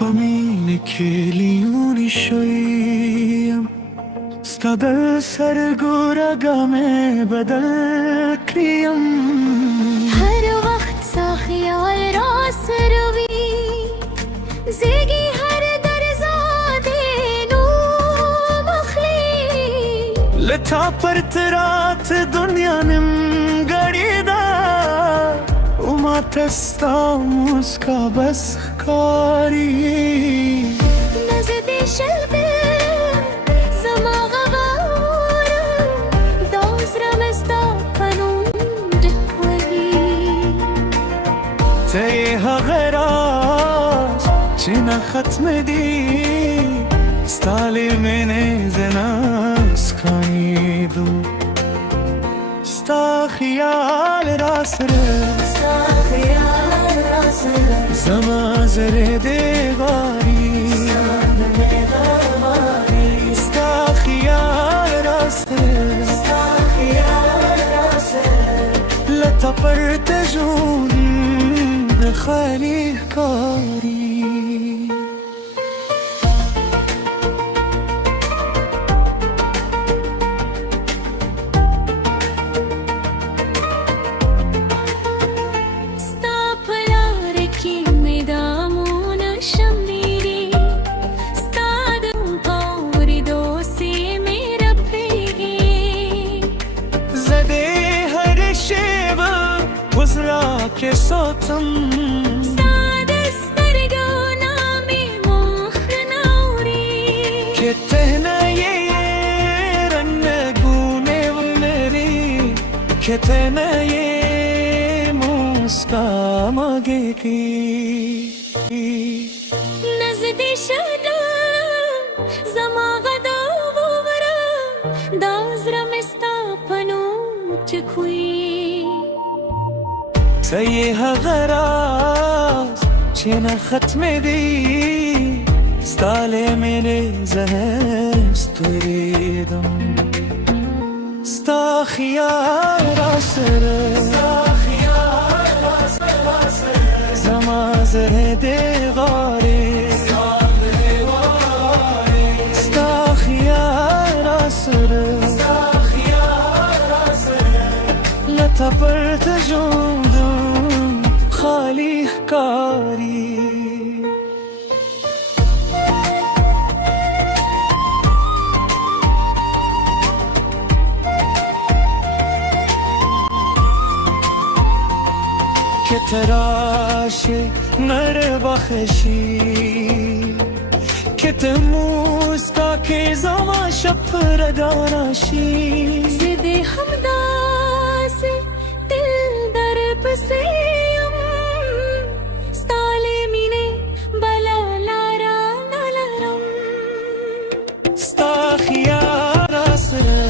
بمين كليوني شوية استدل سرگورا گامه بدل کریم هر وقت سا خیال راس روی زیگی هر در زاده نو مخلی لتا پرترات دنیا نم گریدا وما تستا مسکا بس خکاری نزد شلبه زما غوارم دوز رمستا پنون دکوهی تیها غراش چنا ختم دی ستالی من زناس کانیدو ستا خیال راس زما زر دیواری ستا خیال راس لتا پر تجون خالی کاری که صوتم ساد استرگونا می مخ نوری که تهنه یه رنگونه و مری که تهنه یه مسکا مگه کی نزدی شدم زما غداورم داز رمستا پنوچ کوی تیها غراز چنا ختم دی ستاله من زهست توریدم ستا خیال راسره زما زره دیغاری ستا خیال راسره لتا پر تجوندم خالی کاری که تراش نر بخشی که تموز کا که زما شپر دانشی زده همداز دل در پسیم ستاله مینه بلا لارا نلارم ستا خیال راسره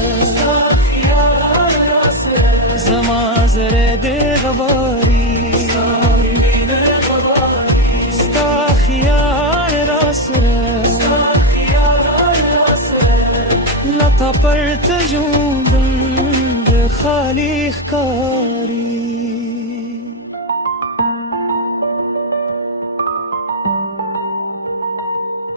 زما زر دیغواری ستا خیال راسره لطا پر تجوندم خالی کاری